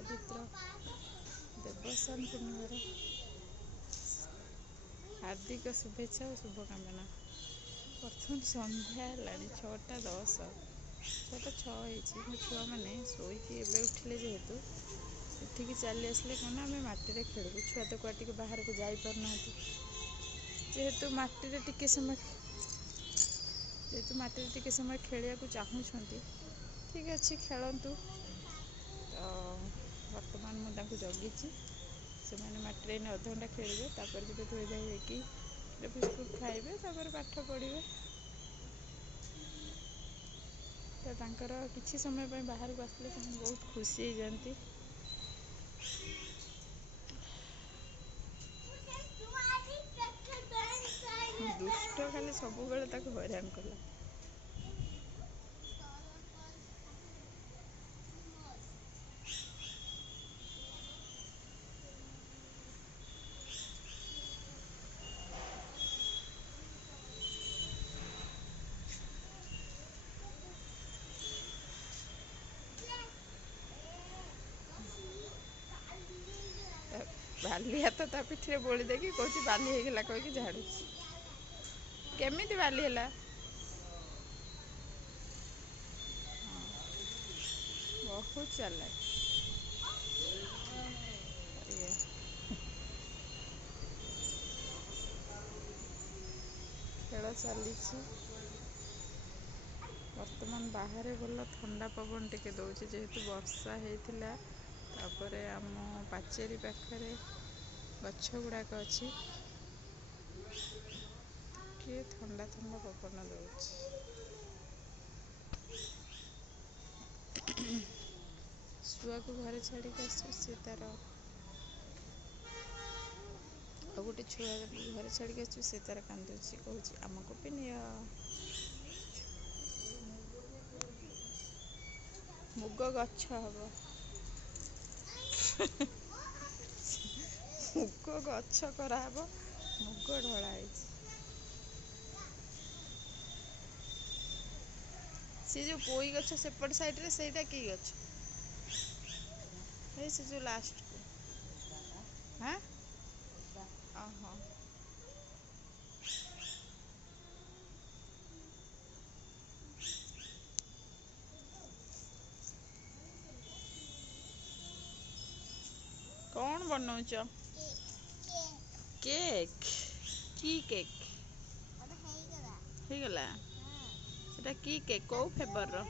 पवित्र देवस्नान पूर्णिमार हार्दिक शुभेच्छा और शुभकामना। प्रथम संध्या है 6:10 6:06 मो छुआ मैंने शोक उठिले जेहेतु उठिकी चली आसले कौन आम मटी खेलू छुआ तो कुआ बाहर को जापारना जेहेतु मटी टिके समय खेलिया चाहूँगी ठीक अच्छे खेलतु। तो बर्तमान मुझे जगी से मटी अध घंटा खेलिए जब धोई धाई हो बिस्कुट खाइबे पाठ पढ़े तो किसी समय बाहर को आसले बहुत खुशी हो जाती। दुष्ट खाली सब हैरान कला। बाली हाथ ता पिठे बोली देकी कौन बाली होगला कहीकि झाड़ू केमी बाली है बहुत चल खेल चली बर्तमान बाहर भल ठंडा पवन टिके दौर जेहेतु वर्षा होता तापर आम पाचेरी पाखरे गछ गुड़ाक अच्छी ठंडा ठंडा पवन दौर छुआ को घरे छाड़ी सी तार और गोटे छुआ घरे छाड़ी सी तार कांदुची कहूँ आमको भी नि मुग गछ हम मुग गछ कराब मुग ढलाइ सी जो पोई गछ सेपट साइड रे सेटा की गछ से जो लास्ट को हाँ ओहो कौन बनौच केक की केक हो गला सेटा की केक को फ्लेवर रो